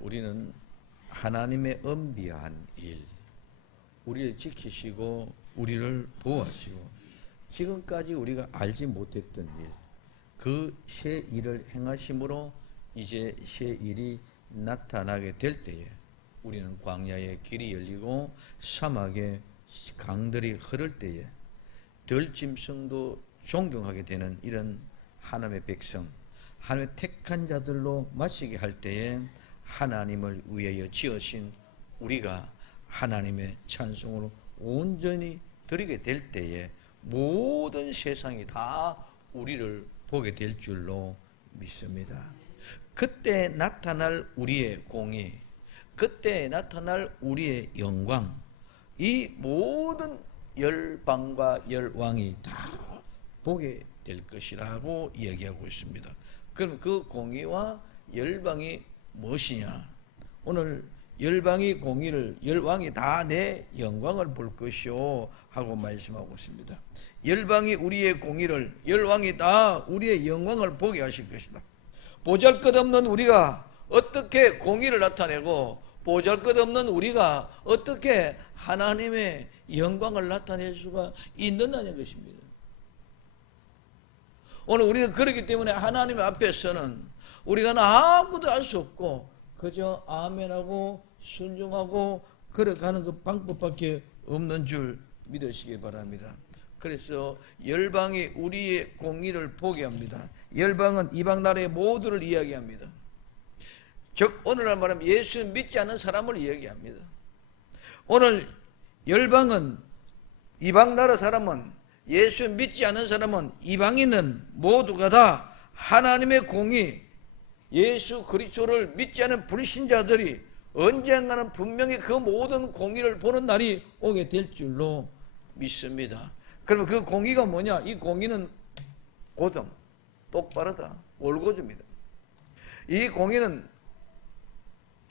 우리는 하나님의 은비한 일, 우리를 지키시고 우리를 보호하시고 지금까지 우리가 알지 못했던 일, 그 새 일을 행하심으로 이제 새 일이 나타나게 될 때에 우리는 광야에 길이 열리고 사막에 강들이 흐를 때에 들짐승도 존경하게 되는 이런 하나님의 백성, 하나님의 택한 자들로 마시게 할 때에 하나님을 위하여 지으신 우리가 하나님의 찬송으로 온전히 드리게 될 때에 모든 세상이 다 우리를 보게 될 줄로 믿습니다. 그때 나타날 우리의 공의, 그때 나타날 우리의 영광, 이 모든 열방과 열왕이 다 보게 될 것이라고 이야기하고 있습니다. 그럼 그 공의와 열방이 무엇이냐? 오늘 열방이 공의를, 열왕이 다 내 영광을 볼 것이요 하고 말씀하고 있습니다. 열방이 우리의 공의를, 열왕이 다 우리의 영광을 보게 하실 것이다. 보잘것없는 우리가 어떻게 공의를 나타내고 보잘것없는 우리가 어떻게 하나님의 영광을 나타낼 수가 있느냐는 것입니다. 오늘 우리가 그렇기 때문에 하나님 앞에서는 우리가 아무것도 알 수 없고 그저 아멘하고 순종하고 걸어가는 그 방법밖에 없는 줄 믿으시기 바랍니다. 그래서 열방이 우리의 공의를 보게 합니다. 열방은 이방 나라의 모두를 이야기합니다. 즉 오늘날 말하면 예수 믿지 않는 사람을 이야기합니다. 오늘 열방은, 이방 나라 사람은, 예수 믿지 않는 사람은, 이방인은 모두가 다 하나님의 공의, 예수 그리스도를 믿지 않는 불신자들이 언젠가는 분명히 그 모든 공의를 보는 날이 오게 될 줄로 믿습니다. 그러면 그 공의가 뭐냐? 이 공의는 고등, 똑바르다, 올고줍니다. 이 공의는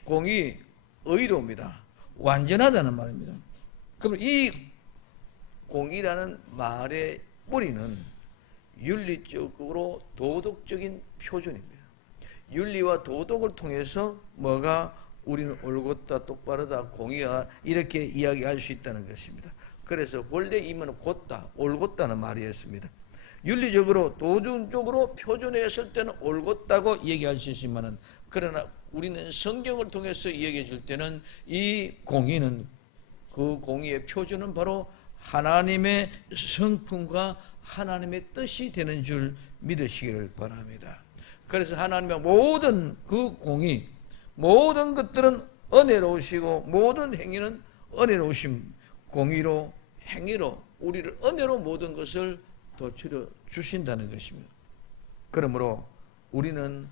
공의, 의로움이다, 완전하다는 말입니다. 그럼 이 공의라는 말의 뿌리는 윤리적으로 도덕적인 표준입니다. 윤리와 도덕을 통해서 뭐가 우리는 옳고 똑바르다, 공의가 이렇게 이야기할 수 있다는 것입니다. 그래서 원래 이면 곧다, 옳고다는 말이었습니다. 윤리적으로 도덕적으로 표준했을 때는 옳고다고 얘기할 수 있지만은, 그러나 우리는 성경을 통해서 이야기해 줄 때는 이 공의는, 그 공의의 표준은 바로 하나님의 성품과 하나님의 뜻이 되는 줄 믿으시기를 바랍니다. 그래서 하나님의 모든 그 공의, 모든 것들은 은혜로우시고 모든 행위는 은혜로우심, 공의로, 행위로 우리를 은혜로 모든 것을 도출해 주신다는 것입니다. 그러므로 우리는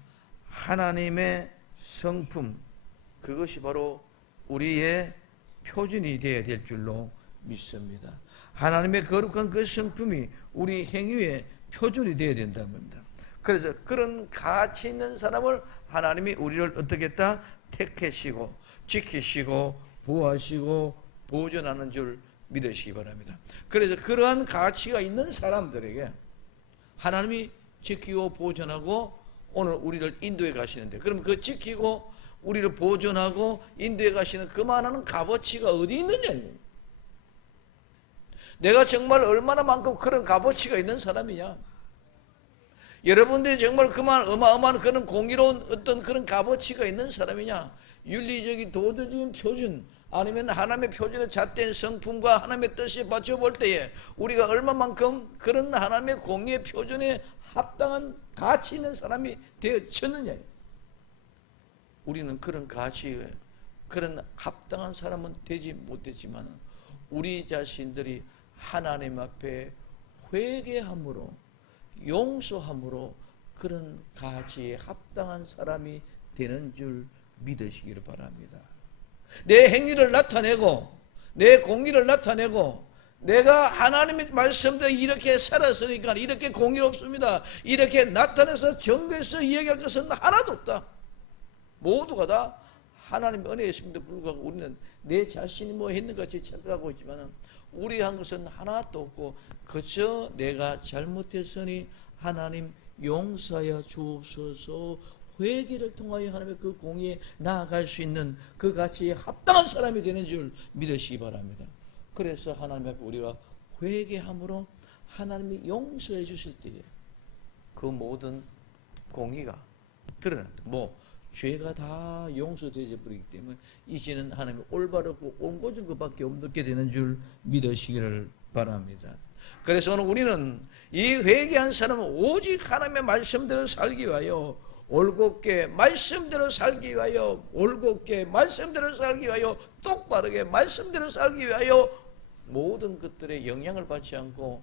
하나님의 성품, 그것이 바로 우리의 표준이 되어야 될 줄로 믿습니다. 하나님의 거룩한 그 성품이 우리 행위의 표준이 되어야 된다는 겁니다. 그래서 그런 가치 있는 사람을 하나님이 우리를 어떻게 했다? 택하시고 지키시고 보호하시고 보존하는 줄 믿으시기 바랍니다. 그래서 그러한 가치가 있는 사람들에게 하나님이 지키고 보존하고 오늘 우리를 인도해 가시는데, 그럼 그 지키고 우리를 보존하고 인도해 가시는 그만한 값어치가 어디 있느냐? 내가 정말 얼마나만큼 그런 값어치가 있는 사람이냐? 여러분들이 정말 그만 어마어마한 그런 공의로운 어떤 그런 값어치가 있는 사람이냐? 윤리적인 도덕적인 표준, 아니면 하나님의 표준에 잣된 성품과 하나님의 뜻에 맞춰볼 때에 우리가 얼마만큼 그런 하나님의 공의의 표준에 합당한 가치 있는 사람이 되어졌느냐? 우리는 그런 가치에, 그런 합당한 사람은 되지 못했지만 우리 자신들이 하나님 앞에 회개함으로, 용서함으로 그런 가치에 합당한 사람이 되는 줄 믿으시기를 바랍니다. 내 행위를 나타내고 내 공의를 나타내고 내가 하나님의 말씀대로 이렇게 살았으니까 이렇게 공의롭습니다, 이렇게 나타내서 정죄해서 이야기할 것은 하나도 없다. 모두가 다 하나님의 은혜에 있음에도 불구하고 우리는 내 자신이 뭐 했는 것 같이 착각하고 있지만 우리 한 것은 하나도 없고 그저 내가 잘못했으니 하나님 용서하여 주옵소서, 회개를 통하여 하나님의 그 공의에 나아갈 수 있는 그 가치에 합당한 사람이 되는 줄 믿으시기 바랍니다. 그래서 하나님 앞에 우리가 회개함으로 하나님이 용서해 주실 때에 그 모든 공의가 드러납니다. 죄가 다 용서되어 버리기 때문에 이제는 하나님의 올바르고 옹고진 것밖에 없게 되는 줄 믿으시기를 바랍니다. 그래서 오늘 우리는 이 회개한 사람은 오직 하나님의 말씀대로 살기 위하여 올곧게 말씀대로 살기 위하여 올곧게 말씀대로 살기 위하여 똑바르게 말씀대로 살기 위하여 모든 것들에 영향을 받지 않고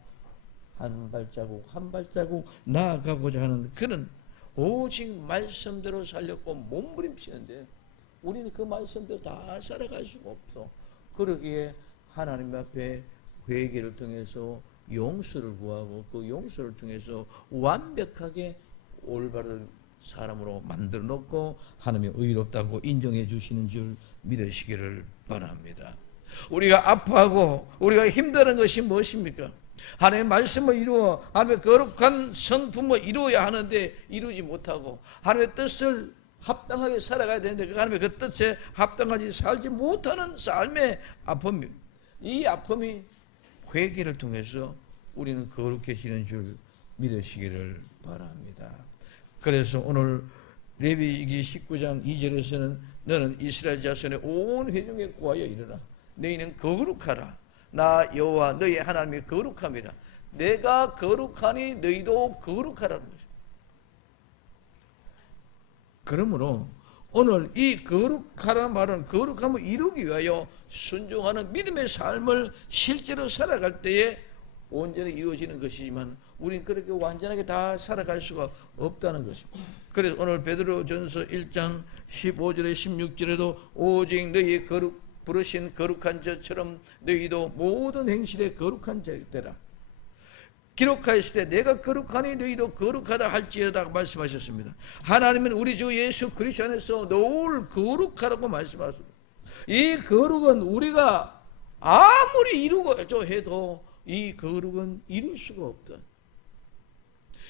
한 발자국 한 발자국 나아가고자 하는 그런 오직 말씀대로 살렸고 몸부림치는데 우리는 그 말씀대로 다 살아갈 수가 없어. 그러기에 하나님 앞에 회개를 통해서 용서를 구하고 그 용서를 통해서 완벽하게 올바른 사람으로 만들어 놓고 하나님이 의롭다고 인정해 주시는 줄 믿으시기를 바랍니다. 우리가 아파하고 우리가 힘드는 것이 무엇입니까? 하나님의 말씀을 이루어 하나님의 거룩한 성품을 이루어야 하는데 이루지 못하고 하나님의 뜻을 합당하게 살아가야 되는데 하나님의 그 뜻에 합당하지 살지 못하는 삶의 아픔입니다. 이 아픔이 회개를 통해서 우리는 거룩해지는 줄 믿으시기를 바랍니다. 그래서 오늘 레위기 19장 2절에서는 너는 이스라엘 자손의 온 회중에 구하여 이르라. 너희는 거룩하라. 나 여호와 너희 하나님이 거룩함이라. 내가 거룩하니 너희도 거룩하라는 것입니다. 그러므로 오늘 이 거룩하라는 말은 거룩함을 이루기 위하여 순종하는 믿음의 삶을 실제로 살아갈 때에 온전히 이루어지는 것이지만 우리는 그렇게 완전하게 다 살아갈 수가 없다는 것입니다. 그래서 오늘 베드로전서 1장 15절에 16절에도 오직 너희 부르신 거룩한 자처럼 너희도 모든 행실에 거룩한 자되라. 기록하였을 때 내가 거룩하니 너희도 거룩하다 할지어다 말씀하셨습니다. 하나님은 우리 주 예수 그리스도 안에서 늘 거룩하라고 말씀하셨습니다. 이 거룩은 우리가 아무리 이루고자 해도 이 거룩은 이룰 수가 없다.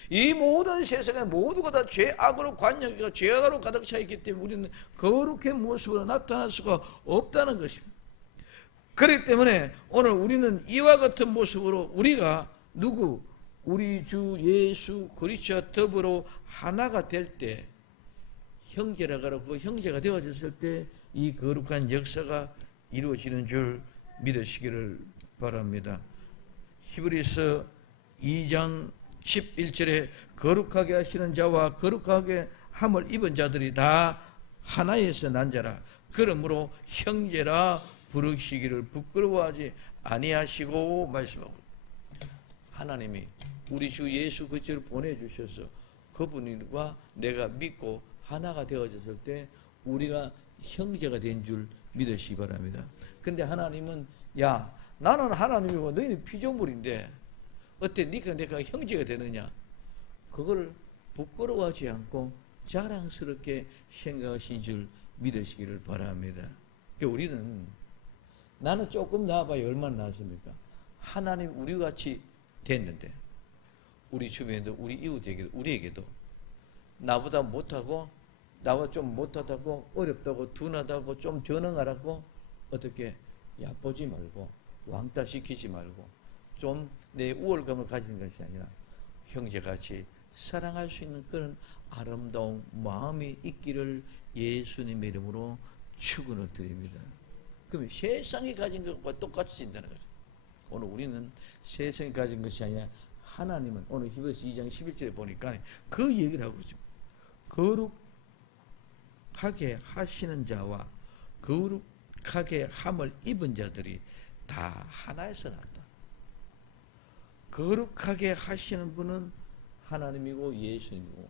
이 모든 세상에 모두가 다 죄악으로 관념과 죄악으로 가득 차 있기 때문에 우리는 거룩한 모습으로 나타날 수가 없다는 것입니다. 그렇기 때문에 오늘 우리는 이와 같은 모습으로 우리가 우리 주 예수 그리스도와 더불어 하나가 될 때 형제라고 그 형제가 되어졌을 때 이 거룩한 역사가 이루어지는 줄 믿으시기를 바랍니다. 히브리서 2장 11절에 거룩하게 하시는 자와 거룩하게 함을 입은 자들이 다 하나에서 난 자라. 그러므로 형제라 부르시기를 부끄러워하지 아니하시고 말씀하고 하나님이 우리 주 예수 그리스도를 보내주셔서 그분과 내가 믿고 하나가 되어졌을 때 우리가 형제가 된 줄 믿으시기 바랍니다. 근데 하나님은 야 나는 하나님이고 너희는 피조물인데 어때 네가 내가 형제가 되느냐? 그걸 부끄러워하지 않고 자랑스럽게 생각하신 줄 믿으시기를 바랍니다. 그러니까 우리는 나는 조금 나아봐야 얼마나 나았습니까? 하나님 우리같이 됐는데 우리 주변에도 우리 이웃에게도 우리에게도 나보다 못하고 나보다 좀 못하다고 어렵다고 둔하다고 좀 전능하라고 어떻게 얕보지 말고 왕따시키지 말고 좀 내 우월감을 가지는 것이 아니라 형제같이 사랑할 수 있는 그런 아름다운 마음이 있기를 예수님의 이름으로 축원을 드립니다. 그럼 세상이 가진 것과 똑같이 진다는 거죠. 오늘 우리는 세상이 가진 것이 아니라 하나님은 오늘 히브리서 2장 11절에 보니까 그 얘기를 하고 있습니다. 거룩하게 하시는 자와 거룩하게 함을 입은 자들이 다 하나에서 났다. 거룩하게 하시는 분은 하나님이고 예수님이고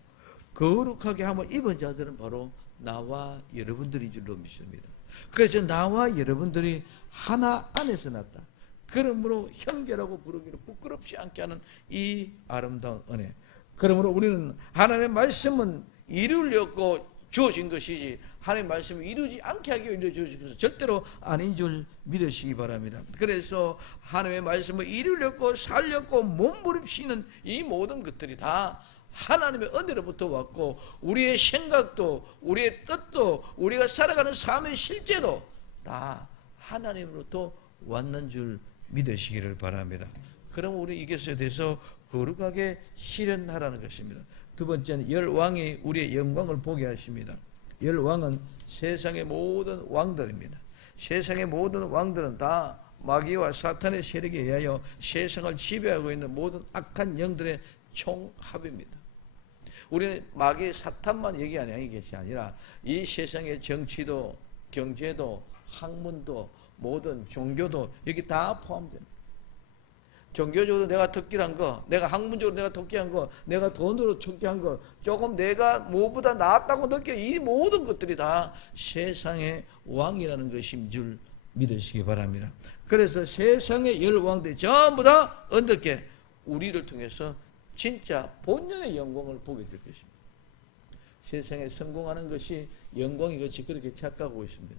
거룩하게 함을 입은 자들은 바로 나와 여러분들인 줄로 믿습니다. 그래서 나와 여러분들이 하나 안에서 났다. 그러므로 형제라고 부르기를 부끄럽지 않게 하는 이 아름다운 은혜. 그러므로 우리는 하나님의 말씀은 이루려고 주어진 것이지 하나님의 말씀을 이루지 않게 하기 위해 주어진 것은 절대로 아닌 줄 믿으시기 바랍니다. 그래서 하나님의 말씀을 이루려고 살려고 몸부림치는 이 모든 것들이 다 하나님의 은혜로부터 왔고 우리의 생각도 우리의 뜻도 우리가 살아가는 삶의 실제도 다 하나님으로부터 왔는 줄 믿으시기를 바랍니다. 그럼 우리 이것에 대해서 거룩하게 실현하라는 것입니다. 두 번째는 열왕이 우리의 영광을 보게 하십니다. 열왕은 세상의 모든 왕들입니다. 세상의 모든 왕들은 다 마귀와 사탄의 세력에 의하여 세상을 지배하고 있는 모든 악한 영들의 총합입니다. 우리는 마귀 사탄만 얘기하는 것이 아니라 이 세상의 정치도 경제도 학문도 모든 종교도 여기 다 포함됩니다. 종교적으로 내가 덕기한 거, 내가 학문적으로 내가 덕기한 거, 내가 돈으로 덕기한 거, 조금 내가 무엇보다 나았다고 느껴 이 모든 것들이 다 세상의 왕이라는 것인 줄 믿으시기 바랍니다. 그래서 세상의 열왕들이 전부 다 어떻게 우리를 통해서 진짜 본연의 영광을 보게 될 것입니다. 세상에 성공하는 것이 영광이 같이 그렇게 착각하고 있습니다.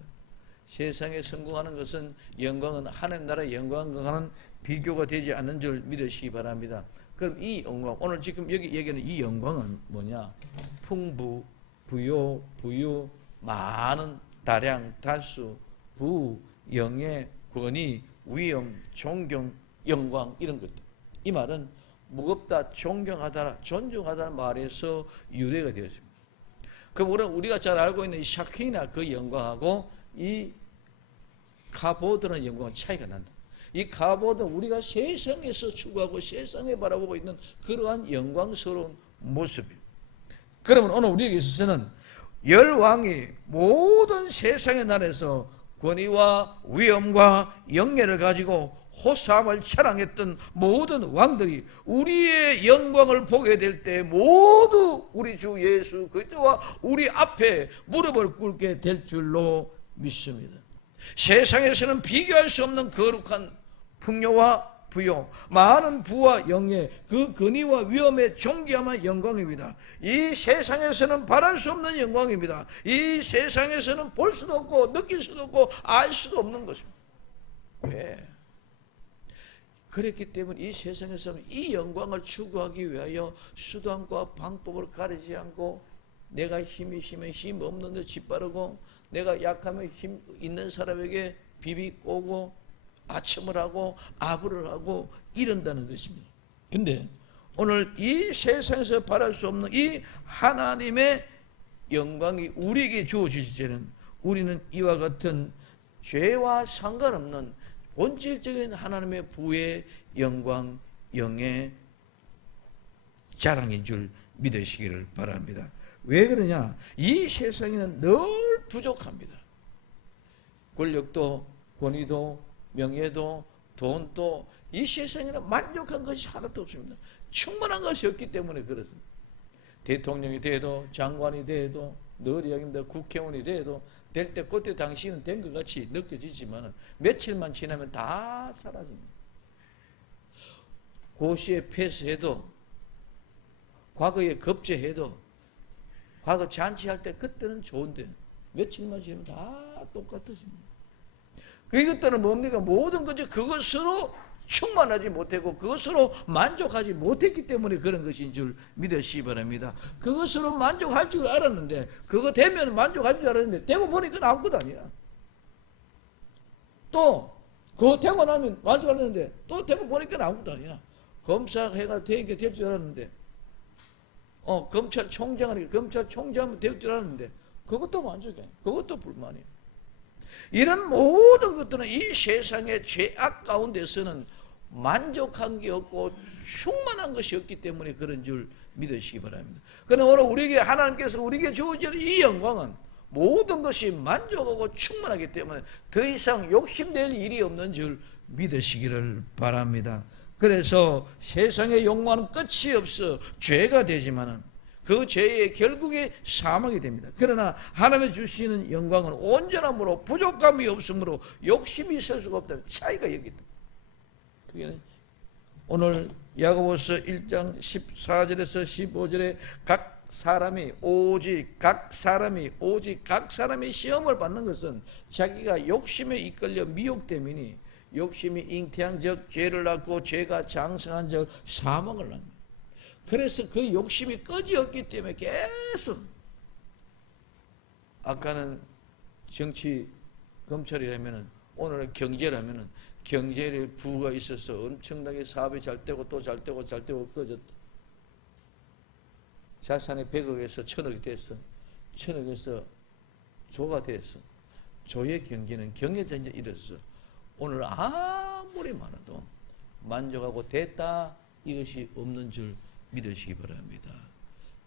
세상에 성공하는 것은 영광은 하나님 나라의 영광과는 비교가 되지 않는 줄 믿으시기 바랍니다. 그럼 이 영광, 오늘 지금 여기 얘기하는 이 영광은 뭐냐? 풍부, 부요, 부유, 많은, 다량, 다수, 부, 영예, 권위, 위엄, 존경, 영광 이런 것들. 이 말은 무겁다, 존경하다, 존중하다는 말에서 유래가 되었습니다. 그럼 우리가 잘 알고 있는 이 샤킹이나 그 영광하고 이 카보드라는 영광은 차이가 난다. 이 카보드는 우리가 세상에서 추구하고 세상에 바라보고 있는 그러한 영광스러운 모습이에요. 그러면 오늘 우리에게 있어서는 열왕이 모든 세상의 나라에서 권위와 위엄과 영예를 가지고 호사함을 자랑했던 모든 왕들이 우리의 영광을 보게 될 때 모두 우리 주 예수 그리스도와 우리 앞에 무릎을 꿇게 될 줄로 믿습니다. 세상에서는 비교할 수 없는 거룩한 풍요와 부요, 많은 부와 영예, 그 권위와 위엄의 존귀함한 영광입니다. 이 세상에서는 바랄 수 없는 영광입니다. 이 세상에서는 볼 수도 없고 느낄 수도 없고 알 수도 없는 것입니다. 왜? 그렇기 때문에 이 세상에서는 이 영광을 추구하기 위하여 수단과 방법을 가리지 않고 내가 힘이 있으면 힘 없는 데 짓바르고 내가 약하면 힘 있는 사람에게 비비 꼬고 아첨을 하고 아부를 하고 이런다는 것입니다. 근데 오늘 이 세상에서 바랄 수 없는 이 하나님의 영광이 우리에게 주어질 때는 우리는 이와 같은 죄와 상관없는 본질적인 하나님의 부의 영광, 영의 자랑인 줄 믿으시기를 바랍니다. 왜 그러냐? 이 세상에는 늘 부족합니다. 권력도, 권위도, 명예도, 돈도 이 세상에는 만족한 것이 하나도 없습니다. 충분한 것이 없기 때문에 그렇습니다. 대통령이 돼도 장관이 돼도 늘 이야기입니다. 국회의원이 돼도 될 때 그때 당시는 된 것 같이 느껴지지만 며칠만 지나면 다 사라집니다. 고시에 패스해도 과거에 급제해도 과거 잔치할 때 그때는 좋은데 며칠만 지나면 다 똑같아집니다. 그것들은 뭡니까? 모든 것이 그것으로 충만하지 못했고 그것으로 만족하지 못했기 때문에 그런 것인 줄 믿으시기 바랍니다. 그것으로 만족할 줄 알았는데 그거 되면 만족할 줄 알았는데 되고 보니까 아무것도 아니야. 또 그거 되고 나면 만족하려는데 또 되고 보니까 아무것도 아니야. 검사회가 되니까 될 줄 알았는데 검찰총장하니까 검찰총장하면 될 줄 알았는데 그것도 만족이 아니야. 그것도 불만이야. 이런 모든 것들은 이 세상의 죄악 가운데서는 만족한 게 없고 충만한 것이 없기 때문에 그런 줄 믿으시기 바랍니다. 그러나 오늘 우리에게 하나님께서 우리에게 주어진 이 영광은 모든 것이 만족하고 충만하기 때문에 더 이상 욕심낼 일이 없는 줄 믿으시기를 바랍니다. 그래서 세상의 욕망은 끝이 없어 죄가 되지만은 그 죄의 결국에 사망이 됩니다. 그러나 하나님이 주시는 영광은 온전함으로 부족함이 없으므로 욕심이 있을 수가 없다. 차이가 여기 있다. 그게는 오늘 야고보서 1장 14절에서 15절에 각 사람이 시험을 받는 것은 자기가 욕심에 이끌려 미혹됨이니 욕심이 잉태한 적 죄를 낳고 죄가 장성한 적 사망을 낳습니다. 그래서 그 욕심이 끄지없기 때문에 계속, 아까는 정치 검찰이라면은, 오늘은 경제라면은 경제에 부가 있어서 엄청나게 사업이 잘 되고 또 잘 되고 잘 되고 없어졌다. 자산이 100억에서 1000억이 됐어. 1000억에서 조가 됐어. 조의 경기는 경제전쟁이 일어서 오늘 아무리 많아도 만족하고 됐다 이것이 없는 줄 믿으시기 바랍니다.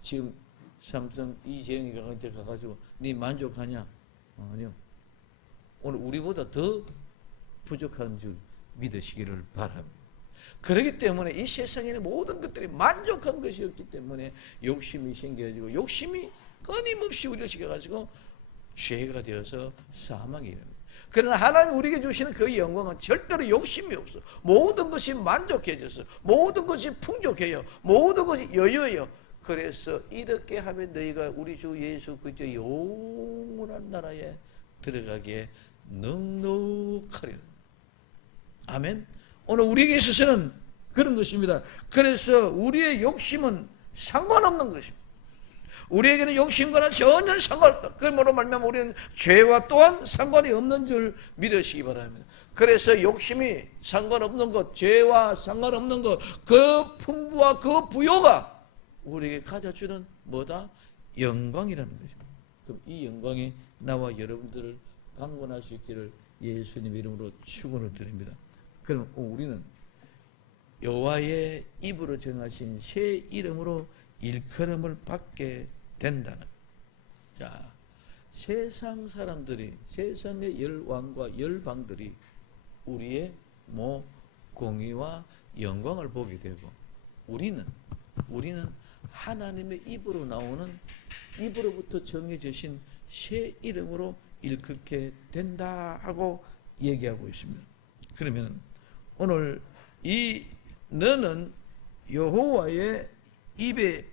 지금 삼성 이재용이가 그때 가가지고 네 만족하냐? 아니요. 오늘 우리보다 더 부족한 줄 믿으시기를 바랍니다. 그렇기 때문에 이 세상에는 모든 것들이 만족한 것이었기 때문에 욕심이 생겨지고, 욕심이 끊임없이 우리를 지켜가지고 죄가 되어서 사망이 일어납니다. 그러나 하나님 우리에게 주시는 그 영광은 절대로 욕심이 없어. 모든 것이 만족해져서, 모든 것이 풍족해요. 모든 것이 여유예요. 그래서 이렇게 하면 너희가 우리 주 예수 그리스도의 영원한 나라에 들어가기에 넉넉하리라. 아멘. 오늘 우리에게 있어서는 그런 것입니다. 그래서 우리의 욕심은 상관없는 것입니다. 우리에게는 욕심과는 전혀 상관없다. 그러므로 말미암아 우리는 죄와 또한 상관이 없는 줄 믿으시기 바랍니다. 그래서 욕심이 상관없는 것, 죄와 상관없는 것, 그 풍부와 그 부요가 우리에게 가져주는 뭐다? 영광이라는 것입니다. 그럼 이 영광이 나와 여러분들을 강권할 수 있기를 예수님 이름으로 축원을 드립니다. 그럼 우리는 여호와의 입으로 정하신 새 이름으로 일컬음을 받게 된다는. 자, 세상 사람들이, 세상의 열왕과 열방들이 우리의 공의와 영광을 보게 되고, 우리는 하나님의 입으로 나오는, 입으로부터 정해주신 새 이름으로 일컫게 된다 하고 얘기하고 있습니다. 그러면 오늘 이 너는 여호와의 입에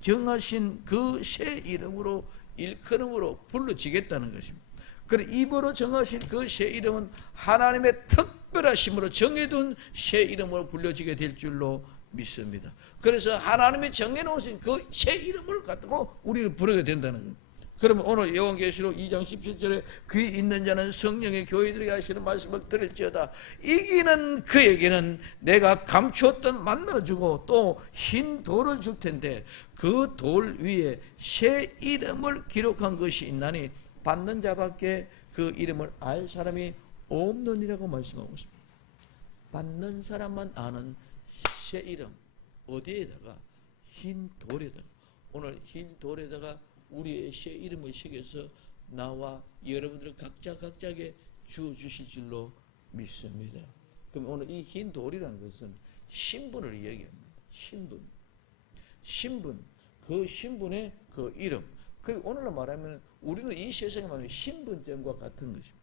정하신 그 새 이름으로 일컬음으로 불러지겠다는 것입니다. 그래, 입으로 정하신 그 새 이름은 하나님의 특별하심으로 정해둔 새 이름으로 불려지게 될 줄로 믿습니다. 그래서 하나님이 정해놓으신 그 새 이름을 갖고 우리를 부르게 된다는 겁니다. 그러면 오늘 요한계시록 2장 17절에 귀 있는 자는 성령의 교회들에게 하시는 말씀을 들을지어다. 이기는 그에게는 내가 감추었던 만나를 주고 또 흰 돌을 줄 텐데 그 돌 위에 새 이름을 기록한 것이 있나니 받는 자밖에 그 이름을 알 사람이 없느니라고 말씀하고 있습니다. 받는 사람만 아는 새 이름, 어디에다가? 흰 돌에다가. 오늘 흰 돌에다가 우리의 새 이름을 새겨서 나와 여러분들 각자에게 주어주실 줄로 믿습니다. 그럼 오늘 이 흰 돌이라는 것은 신분을 이야기합니다. 신분, 그 신분의 그 이름. 그리고 오늘날 말하면 우리는 이 세상에 말하는 신분증과 같은 것입니다.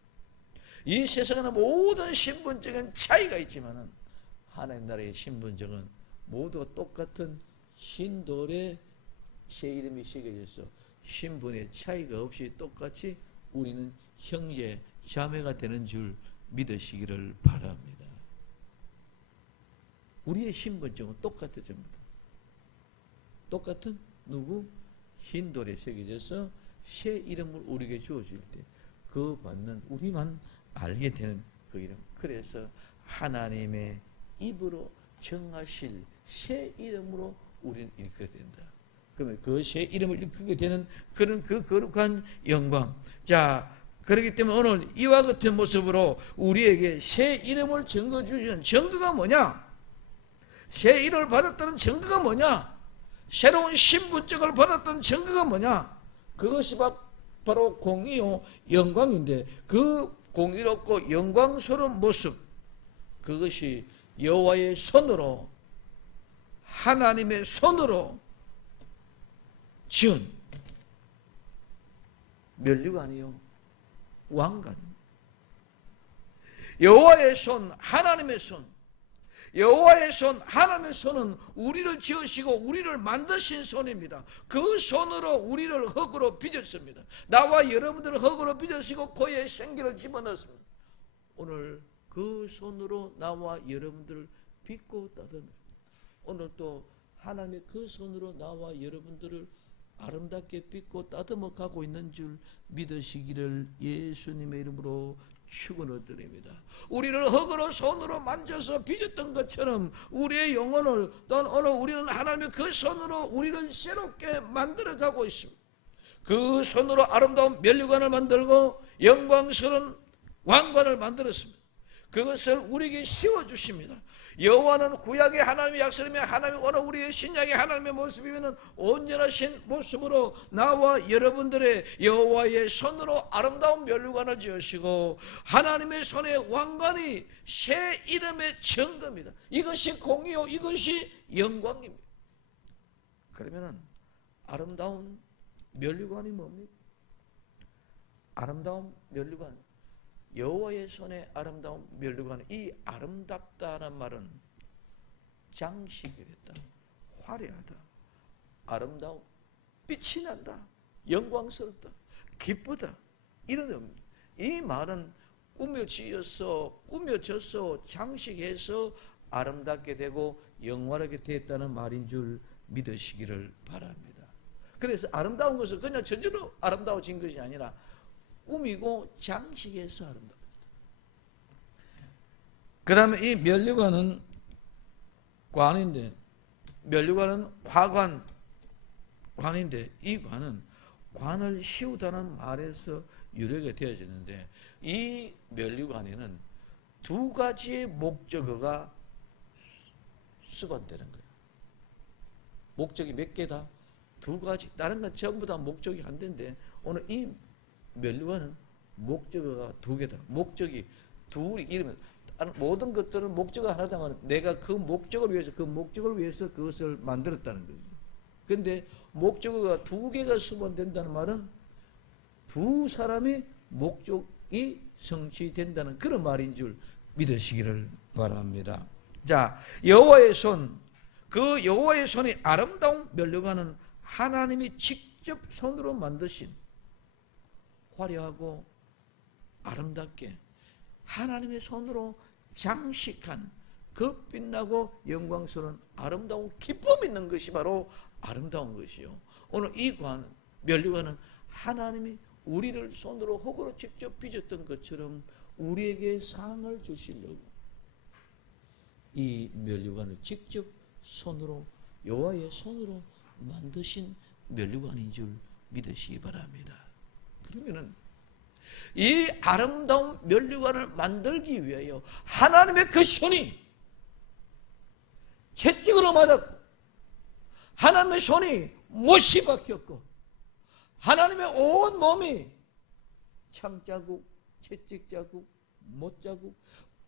이 세상에는 모든 신분증은 차이가 있지만은 하나님 나라의 신분증은 모두가 똑같은 흰 돌에 새 이름이 새겨져서 신분의 차이가 없이 똑같이 우리는 형제, 자매가 되는 줄 믿으시기를 바랍니다. 우리의 신분증은 똑같아 전부 다. 똑같은 누구? 흰 돌에 새겨져서 새 이름을 우리에게 주어줄 때 그 받는 우리만 알게 되는 그 이름. 그래서 하나님의 입으로 정하실 새 이름으로 우리는 일컬어야 된다. 그러면 그 새 이름을 일컫게 되는 그런 그 거룩한 영광. 자, 그렇기 때문에 오늘 이와 같은 모습으로 우리에게 새 이름을 증거 주시는 증거가 뭐냐? 새 이름을 받았다는 증거가 뭐냐? 새로운 신분증을 받았다는 증거가 뭐냐? 그것이 바로 공의요 영광인데, 그 공의롭고 영광스러운 모습, 그것이 여호와의 손으로, 하나님의 손으로 지은 면류관이요 왕관. 여호와의 손, 하나님의 손, 여호와의 손, 하나님의 손은 우리를 지으시고 우리를 만드신 손입니다. 그 손으로 우리를 흙으로 빚었습니다. 나와 여러분들을 흙으로 빚으시고 코에 생기를 집어넣었습니다. 오늘 그 손으로 나와 여러분들을 빚고 따듬니다. 오늘 또 하나님의 그 손으로 나와 여러분들을 아름답게 빚고 따듬어 가고 있는 줄 믿으시기를 예수님의 이름으로 축원을 드립니다. 우리를 흙으로 손으로 만져서 빚었던 것처럼 우리의 영혼을 또는 오늘 우리는 하나님의 그 손으로 우리를 새롭게 만들어 가고 있습니다. 그 손으로 아름다운 면류관을 만들고 영광스러운 왕관을 만들었습니다. 그것을 우리에게 씌워주십니다. 여호와는 구약의 하나님의 약속이며 하나님이 오늘 우리의 신약의 하나님의 모습이면 온전하신 모습으로 나와 여러분들의 여호와의 손으로 아름다운 면류관을 지으시고 하나님의 손에 왕관이 새 이름의 증거입니다. 이것이 공의요, 이것이 영광입니다. 그러면 아름다운 면류관이 뭡니까? 아름다운 면류관, 여호와의 손에 아름다운 면류관. 이 아름답다는 말은 장식이랬다, 화려하다, 아름다움, 빛이 난다, 영광스럽다, 기쁘다, 이런 의미입니다. 이 말은 꾸며져서 장식해서 아름답게 되고 영화롭게 됐다는 말인 줄 믿으시기를 바랍니다. 그래서 아름다운 것은 그냥 전체로 아름다워진 것이 아니라 꾸미고 장식해서 아름다워졌다. 그 다음에 이 면류관은 관인데, 면류관은 관인데, 이 관은 관을 씌우다는 말에서 유래가 되어지는데, 이 면류관에는 두 가지의 목적어가 수반되는 거예요. 목적이 몇 개다? 두 가지. 다른 건 전부 다 목적이 한 대인데 오늘 이 면류관은 목적어가 두 개다. 목적이 둘이 이러면 모든 것들은 목적어 하나다만 내가 그 목적을 위해서 그것을 만들었다는 거죠. 그런데 목적어가 두 개가 수반된다는 말은 두 사람의 목적이 성취된다는 그런 말인 줄 믿으시기를 바랍니다. 자, 여호와의 손, 그 여호와의 손이 아름다운 면류관은 하나님이 직접 손으로 만드신 화려하고 아름답게 하나님의 손으로 장식한 그 빛나고 영광스러운 아름다운 기쁨 있는 것이 바로 아름다운 것이요. 오늘 이 면류관은 하나님이 우리를 손으로 흙으로 직접 빚었던 것처럼 우리에게 상을 주시려고 이 면류관을 직접 손으로 여호와의 손으로 만드신 면류관인 줄 믿으시기 바랍니다. 그러면은 이 아름다운 면류관을 만들기 위하여 하나님의 그 손이 채찍으로 맞았고 하나님의 손이 못이 박혔고 하나님의 온 몸이 창자국, 채찍자국, 못자국,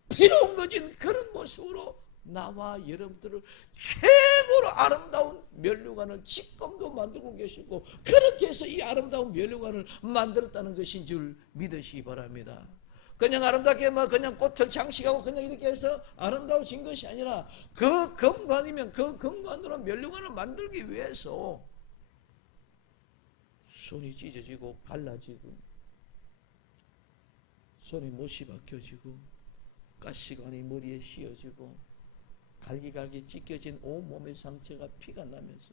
피로 엉거진 그런 모습으로 나와 여러분들을 최고로 아름다운 면류관을 지금도 만들고 계시고 그렇게 해서 이 아름다운 면류관을 만들었다는 것인 줄 믿으시기 바랍니다. 그냥 아름답게 그냥 꽃을 장식하고 그냥 이렇게 해서 아름다워진 것이 아니라 그 금관이면 그 금관으로 면류관을 만들기 위해서 손이 찢어지고 갈라지고 손에 못이 박혀지고 가시관이 머리에 씌어지고 갈기갈기 찢겨진 온몸의 상처가 피가 나면서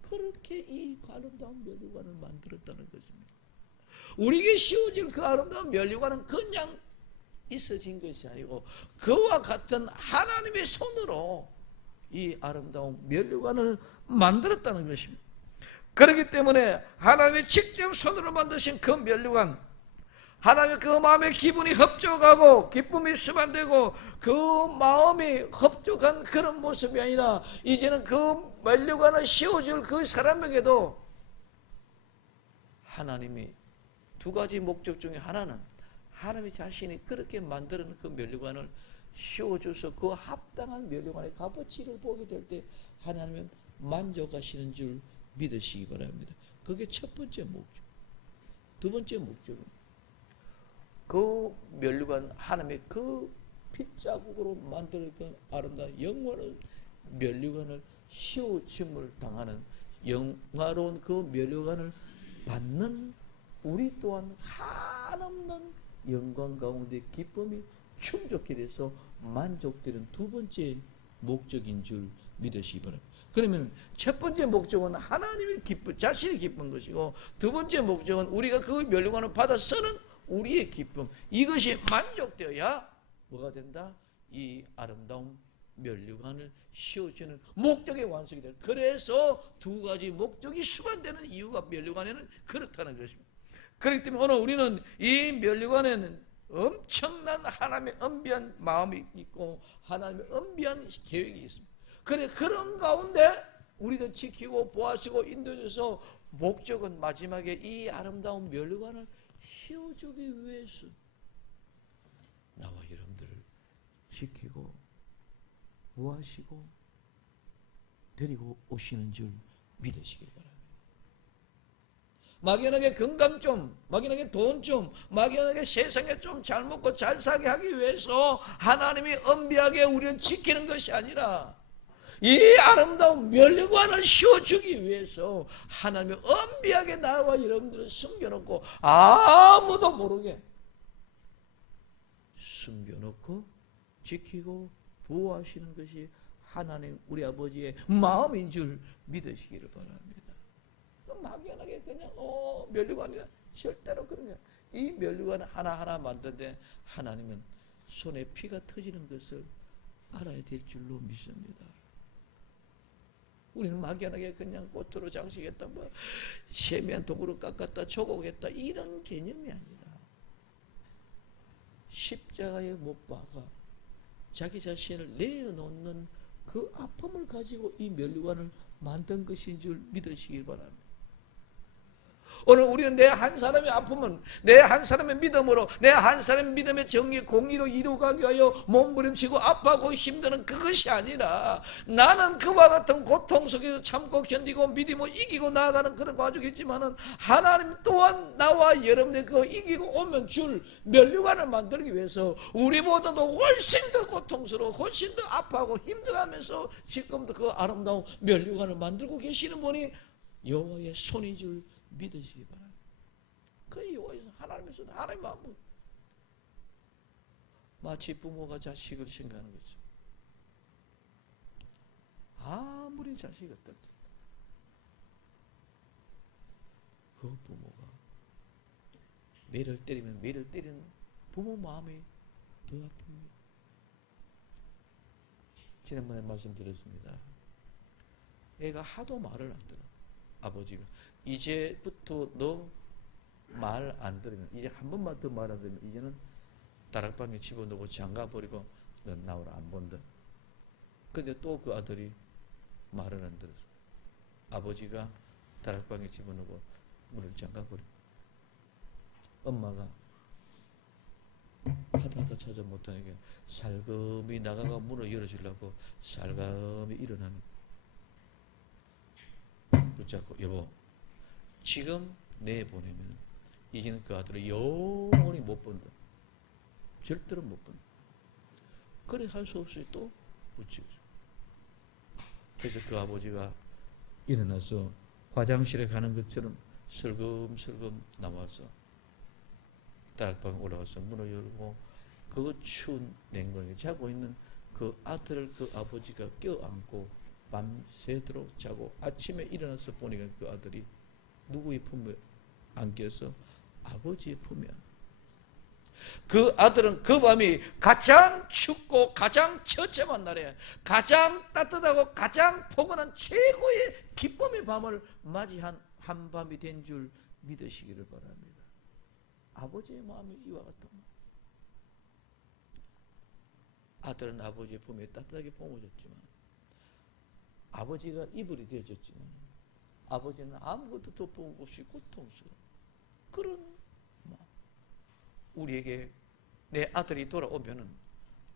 그렇게 이 아름다운 면류관을 만들었다는 것입니다. 우리에게 씌워질 그 아름다운 면류관은 그냥 있어진 것이 아니고 그와 같은 하나님의 손으로 이 아름다운 면류관을 만들었다는 것입니다. 그렇기 때문에 하나님의 직접 손으로 만드신 그 면류관, 하나님의 그 마음의 기분이 흡족하고 기쁨이 수반되고 그 마음이 흡족한 그런 모습이 아니라 이제는 그 면류관을 씌워줄 그 사람에게도 하나님이 두 가지 목적 중에 하나는 하나님이 자신이 그렇게 만드는 그 면류관을 씌워줘서 그 합당한 면류관의 값어치를 보게 될 때 하나님은 만족하시는 줄 믿으시기 바랍니다. 그게 첫 번째 목적. 두 번째 목적은 그 면류관 하나님의 그 핏자국으로 만든 그 아름다운 영원한 면류관을 씌워짐을 당하는 영화로운 그 면류관을 받는 우리 또한 한없는 영광 가운데 기쁨이 충족해 돼서 만족되는 두 번째 목적인 줄 믿으시기 바랍니다. 그러면 첫 번째 목적은 하나님이 기쁜, 자신이 기쁜 것이고, 두 번째 목적은 우리가 그 면류관을 받아 쓰는 우리의 기쁨, 이것이 만족되어야 뭐가 된다? 이 아름다운 면류관을 씌워주는 목적의 완성이 돼. 그래서 두 가지 목적이 수반되는 이유가 면류관에는 그렇다는 것입니다. 그렇기 때문에 오늘 우리는 이 면류관에는 엄청난 하나님의 엄비한 마음이 있고 하나님의 엄비한 계획이 있습니다. 그래, 그런 가운데 우리도 지키고 보호하시고 인도해줘서 목적은 마지막에 이 아름다운 면류관을 씌워주기 위해서 나와 여러분들을 지키고 보호하시고 데리고 오시는 줄 믿으시길 바랍니다. 막연하게 건강 좀, 막연하게 돈 좀, 막연하게 세상에 좀 잘 먹고 잘 살게 하기 위해서 하나님이 엄비하게 우리를 지키는 것이 아니라 이 아름다운 면류관을 씌워주기 위해서 하나님이 엄비하게 나와 여러분들을 숨겨놓고 아무도 모르게 숨겨놓고 지키고 보호하시는 것이 하나님 우리 아버지의 마음인 줄 믿으시기를 바랍니다. 막연하게 그냥 면류관이라 절대로 그런 거야. 이 면류관 하나하나 만드는데 하나님은 손에 피가 터지는 것을 알아야 될 줄로 믿습니다. 우리는 막연하게 그냥 꽃으로 장식했다, 뭐 세미한 도구로 깎았다, 조곡했다, 이런 개념이 아니라 십자가에 못 박아 자기 자신을 내어놓는 그 아픔을 가지고 이 면류관을 만든 것인 줄 믿으시길 바랍니다. 오늘 우리는 내 한 사람의 아픔은 내 한 사람의 믿음으로, 내 한 사람의 믿음의 정의 공의로 이루어가기 위하여 몸부림치고 아파하고 힘드는 그것이 아니라 나는 그와 같은 고통 속에서 참고 견디고 믿고 이기고 나아가는 그런 과정이지만은 하나님 또한 나와 여러분의 그 이기고 오면 줄 면류관을 만들기 위해서 우리보다도 훨씬 더 고통스러워 훨씬 더 아파하고 힘들어하면서 지금도 그 아름다운 면류관을 만들고 계시는 분이 여호와의 손인 줄 믿으시기 바랍니다. 그 여호와에서 하나님의 손, 하나님의 마음, 마치 부모가 자식을 생각하는 거죠. 아무리 자식이 어떨지 그 부모가 매를 때리면 매를 때리는 부모 마음이 더 아픕니다. 지난번에 말씀드렸습니다. 애가 하도 말을 안 들어. 아버지가 이제부터 너 말 안 들으면, 이제 한 번만 더 말 안 들으면 이제는 다락방에 집어넣고 잠가버리고 너 나오라 안 본다. 근데 또 그 아들이 말을 안 들었어. 아버지가 다락방에 집어넣고 문을 잠가버리고 엄마가 하다 찾아 못하니까 살금이 나가가 문을 열어주려고 살금이 일어나는, 붙잡고 여보 지금 내보내면 이제는 그 아들을 영원히 못 본다. 절대로 못 본다. 그래 할 수 없이 또 붙이고. 그래서 그 아버지가 일어나서 화장실에 가는 것처럼 슬금슬금 나와서 다락방에 올라가서 문을 열고 그 추운 냉방에 자고 있는 그 아들을 그 아버지가 껴안고 밤새도록 자고 아침에 일어나서 보니까 그 아들이 누구의 품에 안겨서 아버지의 품에 안겨. 그 아들은 그 밤이 가장 춥고 가장 처참한 날에 가장 따뜻하고 가장 포근한 최고의 기쁨의 밤을 맞이한 한밤이 된 줄 믿으시기를 바랍니다. 아버지의 마음이 이와 같은 것. 아들은 아버지의 품에 따뜻하게 품어줬지만 아버지가 이불이 되어졌지만 아버지는 아무것도 덮어온 없이 고통스러운 그런 마음. 우리에게 내 아들이 돌아오면은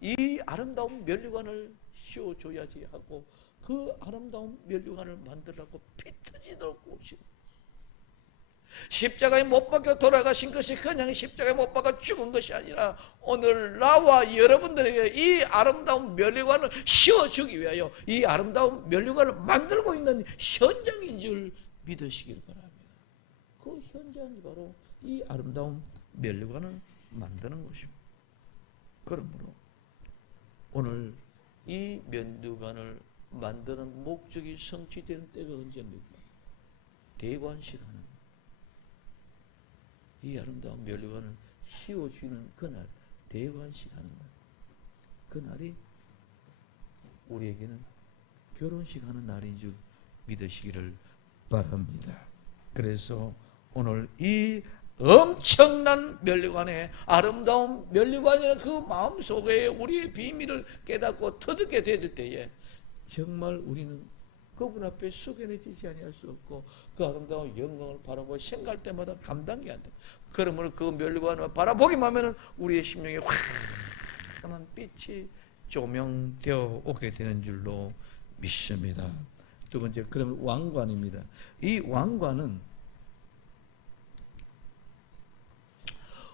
이 아름다운 면류관을 씌워줘야지 하고 그 아름다운 면류관을 만들라고 피 터지도록 옵시고 십자가에 못 박혀 돌아가신 것이 그냥 십자가에 못 박아 죽은 것이 아니라 오늘 나와 여러분들에게 이 아름다운 면류관을 씌워주기 위하여 이 아름다운 면류관을 만들고 있는 현장인 줄 믿으시길 바랍니다. 그 현장이 바로 이 아름다운 면류관을 만드는 것입니다. 그러므로 오늘 이 면류관을 만드는 목적이 성취되는 때가 언제입니까? 대관식하는 이 아름다운 멸류관을 씌워주는 그날, 대관식하는 날, 그날이 우리에게는 결혼식하는 날인 줄 믿으시기를 바랍니다. 그래서 오늘 이 엄청난 멸류관의 아름다운 멸류관이라는 그 마음속에 우리의 비밀을 깨닫고 터득게 될 때에 정말 우리는 그분 앞에 숙연해지지 아니할 수 없고 그 아름다운 영광을 바라보고 생각할 때마다 감당이 안 돼. 그러므로 그 멸류관을 바라보기만 하면 우리의 심령에 환한 빛이 조명되어 오게 되는 줄로 믿습니다. 두 번째, 그러면 왕관입니다. 이 왕관은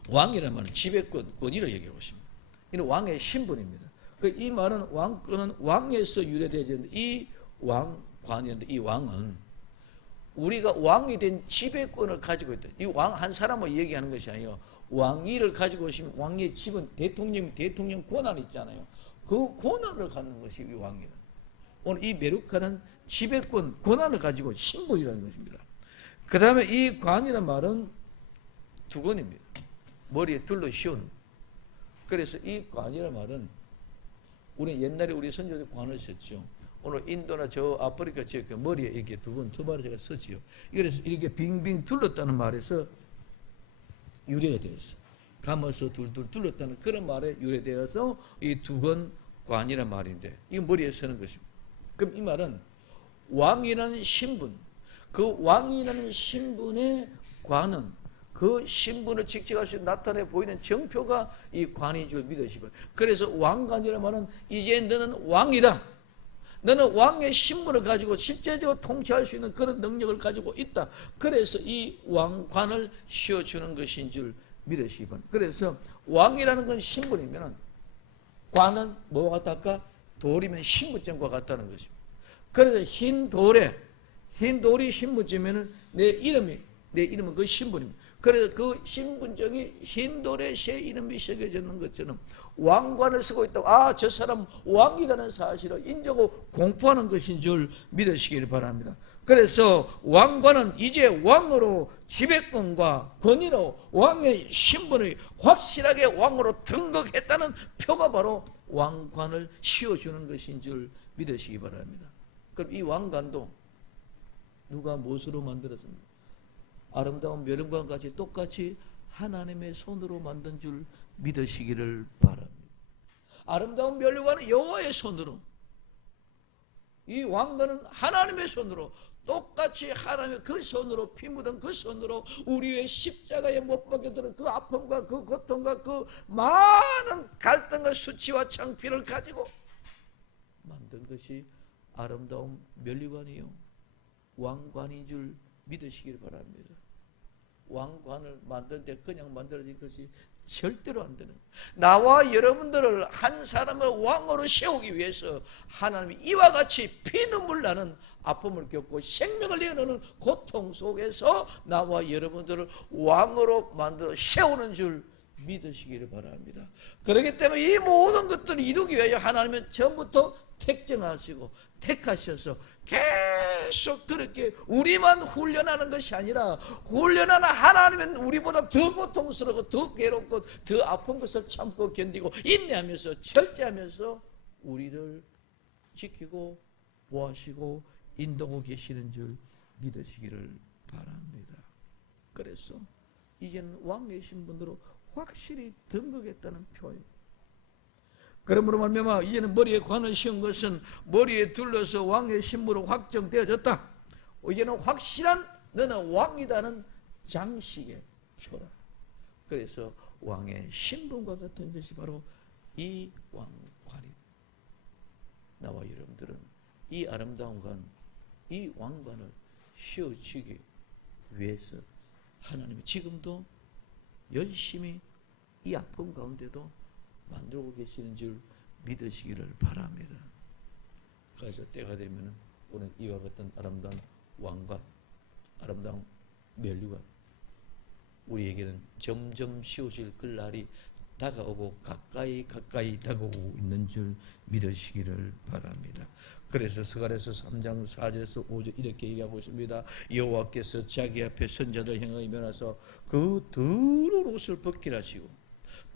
왕이라는 말은 지배권, 권위를 얘기하고 있습니다. 이는 왕의 신분입니다. 이 말은 왕권은 왕에서 유래되는 이 왕관이었는데 이 왕은 우리가 왕이 된 지배권을 가지고 있다. 이 왕 한 사람을 얘기하는 것이 아니에요. 왕위를 가지고 있으면 왕의 집은 대통령 권한 있잖아요. 그 권한을 갖는 것이 이 왕이다. 오늘 이 메루카는 지배권, 권한을 가지고 신분이라는 것입니다. 그 다음에 이 관이라는 말은 두건입니다. 머리에 둘러 씌우는. 그래서 이 관이라는 말은 우리 옛날에 우리 선조들 관을 썼죠. 오늘 인도나 저 아프리카 지역 머리에 이렇게 두 발을 제가 썼지요. 그래서 이렇게 빙빙 둘렀다는 말에서 유래가 되었어. 감아서 둘둘 둘렀다는 그런 말에 유래되어서 이 두건 관이란 말인데 이 머리에 쓰는 것입니다. 그럼 이 말은 왕이라는 신분, 그 왕이라는 신분의 관은 그 신분을 직책할 수 나타내 보이는 정표가 이 관인 줄 믿으시고, 그래서 왕관이라는 말은 이제 너는 왕이다. 너는 왕의 신분을 가지고 실제적으로 통치할 수 있는 그런 능력을 가지고 있다. 그래서 이 왕관을 씌워주는 것인 줄 믿으시기 바랍니다. 그래서 왕이라는 건 신분이면 관은 뭐와 같을까? 돌이면 신분증과 같다는 것입니다. 그래서 흰 돌이 신분증이면 내 이름은 그 신분입니다. 그래서 그 신분증이 흰 돌에 새 이름이 새겨졌는 것처럼 왕관을 쓰고 있다고 저 사람 왕이라는 사실을 인정하고 공포하는 것인 줄 믿으시길 바랍니다. 그래서 왕관은 이제 왕으로 지배권과 권위로 왕의 신분을 확실하게 왕으로 등극했다는 표가 바로 왕관을 씌워주는 것인 줄 믿으시기 바랍니다. 그럼 이 왕관도 누가 무엇으로 만들었습니까? 아름다운 멸류관과 같이 똑같이 하나님의 손으로 만든 줄 믿으시기를 바랍니다. 아름다운 멸류관은 여호와의 손으로, 이 왕관은 하나님의 손으로 똑같이 하나님의 그 손으로 피 묻은 그 손으로 우리의 십자가에 못 박혀드는 그 아픔과 그 고통과 그 많은 갈등과 수치와 창피를 가지고 만든 것이 아름다운 멸류관이요 왕관인 줄 믿으시길 바랍니다. 왕관을 만들 때 그냥 만들어진 것이 절대로 안 되는, 나와 여러분들을 한 사람을 왕으로 세우기 위해서 하나님이 이와 같이 피눈물 나는 아픔을 겪고 생명을 내어놓는 고통 속에서 나와 여러분들을 왕으로 만들어 세우는 줄 믿으시기를 바랍니다. 그렇기 때문에 이 모든 것들을 이루기 위하여 하나님은 처음부터 택정하시고 택하셔서 계속 그렇게 우리만 훈련하는 것이 아니라 훈련하는 하나님은 우리보다 더 고통스럽고 더 괴롭고 더 아픈 것을 참고 견디고 인내하면서 절제하면서 우리를 지키고 보호하시고 인도하고 계시는 줄 믿으시기를 바랍니다. 그래서 이제는 왕의 신분으로 확실히 등극했다는 표예요. 그러므로 말미암아 이제는 머리에 관을 씌운 것은 머리에 둘러서 왕의 신분으로 확정되어졌다. 이제는 확실한 너는 왕이다는 장식의 표라. 그래서 왕의 신분과 같은 것이 바로 이 왕관이다. 나와 여러분들은 이 아름다운 관, 이 왕관을 씌워주기 위해서 하나님이 지금도 열심히 이 아픔 가운데도 만들고 계시는 줄 믿으시기를 바랍니다. 그래서 때가 되면 오늘 이와 같은 아름다운 왕관, 아름다운 멸류관, 우리에게는 점점 씌워질 그 날이 다가오고 가까이 다가오고 있는 줄 믿으시기를 바랍니다. 그래서 스가랴서 3장 4절에서 5절 이렇게 얘기하고 있습니다. 여호와께서 자기 앞에 선자들 향하여 면하서 그 더러운 옷을 벗기라 하시고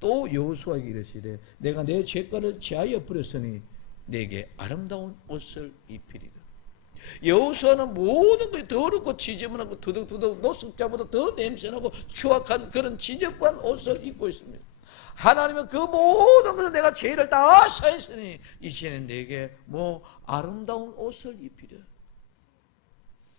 또 여호수아에게 이르시되 내가 내 죄가를 제하여 버렸으니 내게 아름다운 옷을 입히리라. 여호수아는 모든 것이 더럽고 지저분하고 두둑두둑 노숙자보다 더 냄새나고 추악한 그런 지저분한 옷을 입고 있습니다. 하나님은 그 모든 것을 내가 죄를 다 사했으니 이제는 내게 아름다운 옷을 입히려.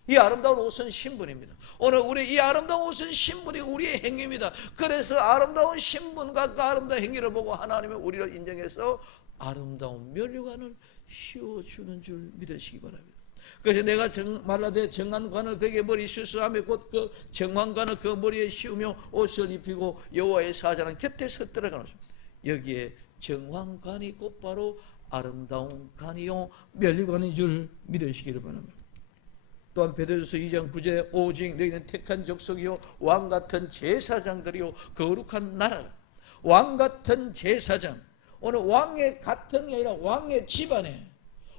이 아름다운 옷은 신분입니다. 오늘 우리 이 아름다운 옷은 신분이 우리의 행위입니다. 그래서 아름다운 신분과 그 아름다운 행위를 보고 하나님은 우리를 인정해서 아름다운 면류관을 씌워주는 줄 믿으시기 바랍니다. 그래서 내가 말라되 정한관을 그에게 머리 수수하며 곧 그 정한관을 그 머리에 씌우며 옷을 입히고 여호와의 사자는 곁에 서들어가는 것입니다. 여기에 정한관이 곧바로 아름다운 관이요 면류관인 줄 믿으시기를 바랍니다. 또한 베드로서 2장 9절에 오직 너희는 택한 족속이요 왕같은 제사장들이요 거룩한 나라. 왕같은 제사장. 오늘 왕의 같은 게 아니라 왕의 집안에,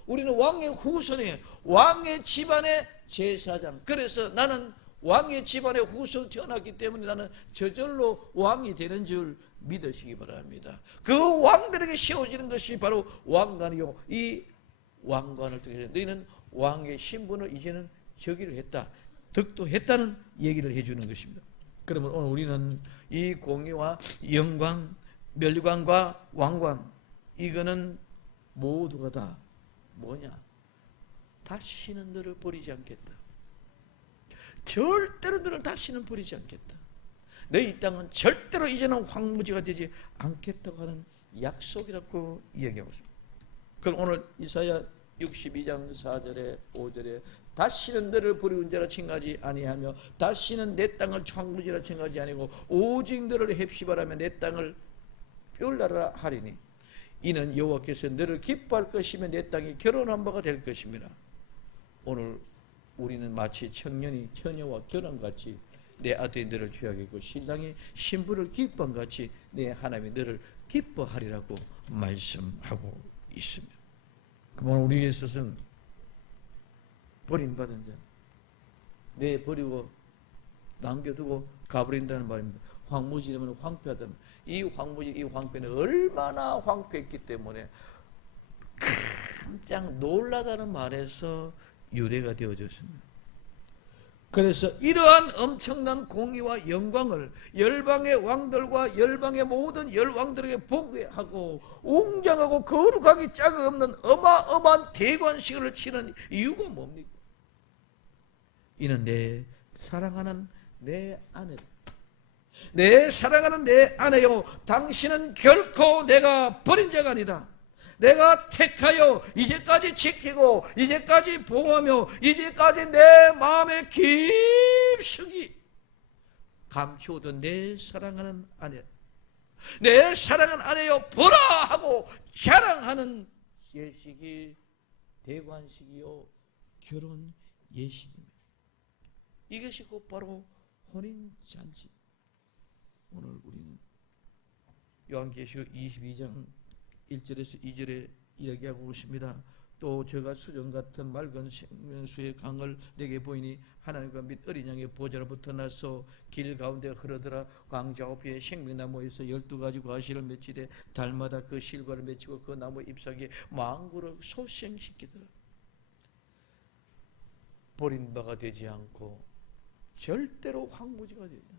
우리는 왕의 후손이에요. 왕의 집안의 제사장. 그래서 나는 왕의 집안의 후손 태어났기 때문에 나는 저절로 왕이 되는 줄 믿으시기 바랍니다. 그 왕들에게 씌워지는 것이 바로 왕관이요 이 왕관을 통해서 너희는 왕의 신분을 이제는 저기를 했다, 득도했다는 얘기를 해주는 것입니다. 그러면 오늘 우리는 이 공의와 영광, 면류관과 왕관, 이거는 모두가 다 뭐냐? 다시는 너를 버리지 않겠다. 절대로 너를 다시는 버리지 않겠다. 너희 땅은 절대로 이제는 황무지가 되지 않겠다고 하는 약속이라고 이야기하고 있습니다. 그럼 오늘 이사야 62장 4절에 5절에 다시는 너를 버리는 자라 칭하지 아니하며 다시는 내 땅을 황무지라 칭하지 아니고 오직 너를 헵시바라며 내 땅을 뼈울나라 하리니 이는 여호와께서 너를 기뻐할 것이며 내 땅이 결혼한 바가 될 것입니다. 오늘 우리는 마치 청년이 처녀와 결혼같이 내 아들이 너를 취하겠고 신랑이 신부를 기뻐한 같이 내 하나님이 너를 기뻐하리라고 말씀하고 있습니다. 그러면 우리에게 있어서는 버림받은 자, 내 버리고 남겨두고 가버린다는 말입니다. 황무지라면 황폐하다는, 이 황무지, 이 황폐는 얼마나 황폐했기 때문에 깜짝 놀라다는 말에서 유래가 되어졌습니다. 그래서 이러한 엄청난 공의와 영광을 열방의 왕들과 열방의 모든 열왕들에게 보고하고 웅장하고 거룩하기 짝이 없는 어마어마한 대관식을 치는 이유가 뭡니까? 이는 내 사랑하는 내 아내, 내 사랑하는 내 아내요, 당신은 결코 내가 버린 자가 아니다. 내가 택하여 이제까지 지키고 이제까지 보호하며 이제까지 내 마음에 깊숙이 감추어둔 내 사랑하는 아내, 내 사랑하는 아내여 보라 하고 자랑하는 예식이 대관식이요 결혼 예식입니다. 이것이 곧바로 혼인잔치. 오늘 우리는 요한계시록 22장 1절에서 2절에 이야기하고 있습니다. 또 저가 수정 같은 맑은 생명수의 강을 내게 보이니 하나님과 및 어린 양의 보좌로부터 나서 길 가운데 흐르더라. 강 좌우편에 생명나무에서 12가지 과실을 맺히되 달마다 그 실과를 맺히고 그 나무 잎사귀에 망구를 소생시키더라. 버린 바가 되지 않고 절대로 황무지가 되지 않아.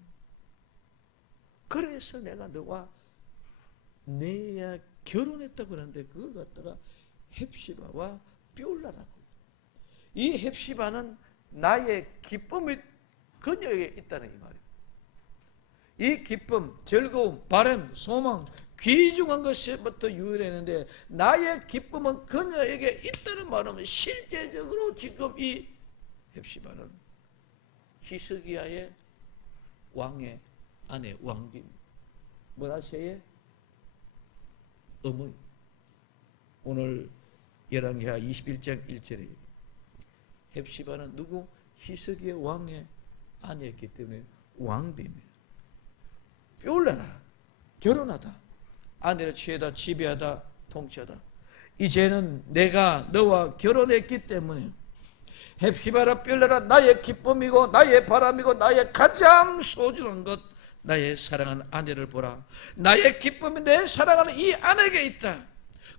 그래서 내가 너와 내야 결혼했다고 그러는데 그걸 갖다가 헵시바와 뼈울라라고. 이 헵시바는 나의 기쁨이 그녀에게 있다는 이 말이에요. 이 기쁨, 즐거움, 바람, 소망, 귀중한 것부터 유래했는데 나의 기쁨은 그녀에게 있다는 말은 실제적으로 지금 이 헵시바는 히스기야의 왕의 아내, 왕비 므낫세의 어머니. 오늘 열왕기하 21장 1절에 헵시바는 누구? 히스기야 왕의 아내였기 때문에 왕비입니다. 뼈울라라, 결혼하다, 아내를 취하다, 지배하다, 통치하다. 이제는 내가 너와 결혼했기 때문에 헵시바라 뼈라라 나의 기쁨이고 나의 바람이고 나의 가장 소중한 것 나의 사랑하는 아내를 보라. 나의 기쁨이 내 사랑하는 이 아내에게 있다.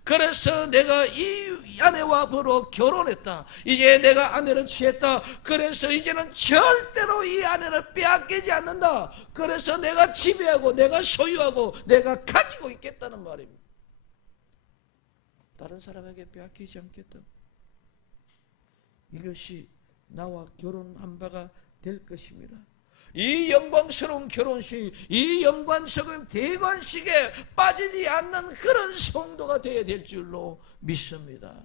그래서 내가 이 아내와 바로 결혼했다. 이제 내가 아내를 취했다. 그래서 이제는 절대로 이 아내를 빼앗기지 않는다. 그래서 내가 지배하고 내가 소유하고 내가 가지고 있겠다는 말입니다. 다른 사람에게 빼앗기지 않겠다. 이것이 나와 결혼한 바가 될 것입니다. 이 영광스러운 결혼식, 이 영광스러운 대관식에 빠지지 않는 그런 성도가 되어야 될 줄로 믿습니다.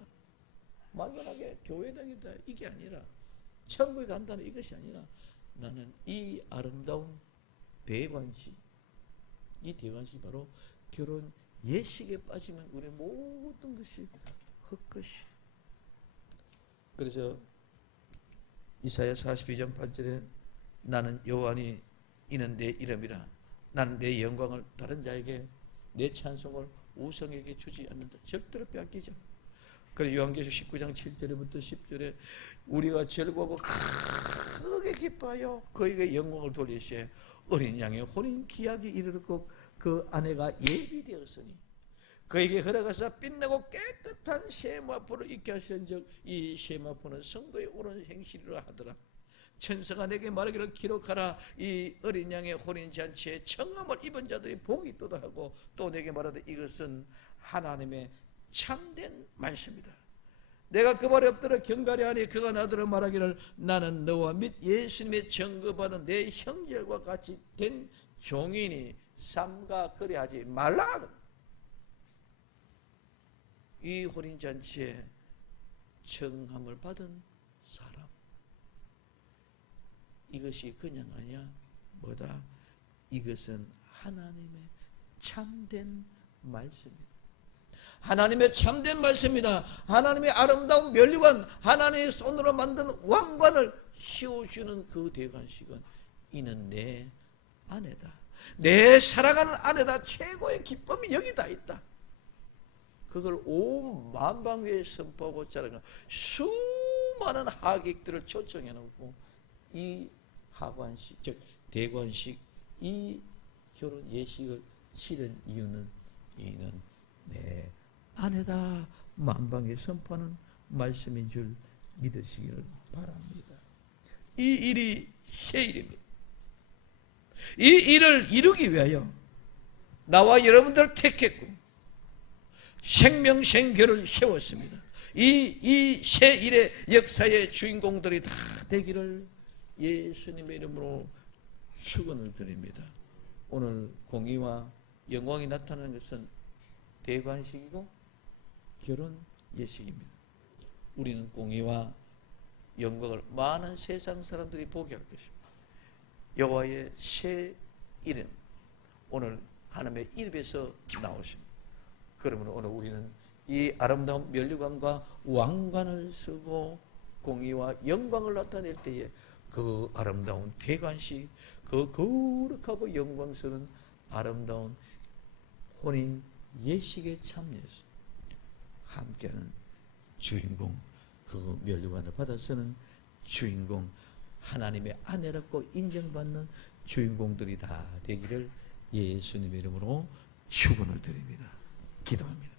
막연하게 교회 다니다 이게 아니라, 천국에 간다는 이것이 아니라, 나는 이 아름다운 대관식, 이 대관식이 바로 결혼 예식에 빠지면 우리 모든 것이 헛것이. 그래서 이사야 42장 8절에 나는 여호와니 이는 내 이름이라. 나는 내 영광을 다른 자에게, 내 찬송을 우성에게 주지 않는다. 절대로 빼앗기지 않는다. 그래서 요한계시록 19장 7절부터 10절에 우리가 즐거워하고 크게 기뻐하여 그에게 영광을 돌리시에 어린 양의 혼인 기약이 이르렀고 그 아내가 예비되었으니 그에게 걸어가서 빛나고 깨끗한 세마포를 입게 하신즉 이 세마포는 성도의 옳은 행실이라 하더라. 천사가 내게 말하기를 기록하라. 이 어린 양의 혼인 잔치에 청함을 입은 자들이 복이 있도다 하고 또 내게 말하되 이것은 하나님의 참된 말씀이다. 내가 그 말에 엎드려 경배하려 하니 그가 나더러 말하기를 나는 너와 및 예수님의 증거받은 내 형제들과 같이 된 종이니 삼가 그리하지 말라. 이 혼인잔치에 청함을 받은 사람, 이것이 그냥 아니야. 뭐다? 이것은 하나님의 참된 말씀이다. 하나님의 참된 말씀이다. 하나님의 아름다운 면류관, 하나님의 손으로 만든 왕관을 씌워주는 그 대관식은 이는 내 아내다. 내 사랑하는 아내다. 최고의 기쁨이 여기다 있다. 그걸 온 만방위에 선포하고 자라는 수많은 하객들을 초청해 놓고 이 하관식, 즉 대관식, 이 결혼 예식을 치른 이유는 이는 내 아내다 만방에 선포하는 말씀인 줄 믿으시기를 바랍니다. 이 일이 새 일입니다. 이 일을 이루기 위하여 나와 여러분들을 택했고 생명생교를 세웠습니다. 이 새 일의 역사의 주인공들이 다 되기를 예수님의 이름으로 축원을 드립니다. 오늘 공의와 영광이 나타나는 것은 대관식이고 결혼 예식입니다. 우리는 공의와 영광을 많은 세상 사람들이 보게 할 것입니다. 여호와의 새 이름, 오늘 하나님의 입에서 나오십니다. 그러면 오늘 우리는 이 아름다운 면류관과 왕관을 쓰고 공의와 영광을 나타낼 때에 그 아름다운 대관식, 그 거룩하고 영광스러운 아름다운 혼인 예식에 참여해서 함께하는 주인공, 그 면류관을 받아서는 주인공, 하나님의 아내라고 인정받는 주인공들이 다 되기를 예수님의 이름으로 축원을 드립니다. 기도합니다.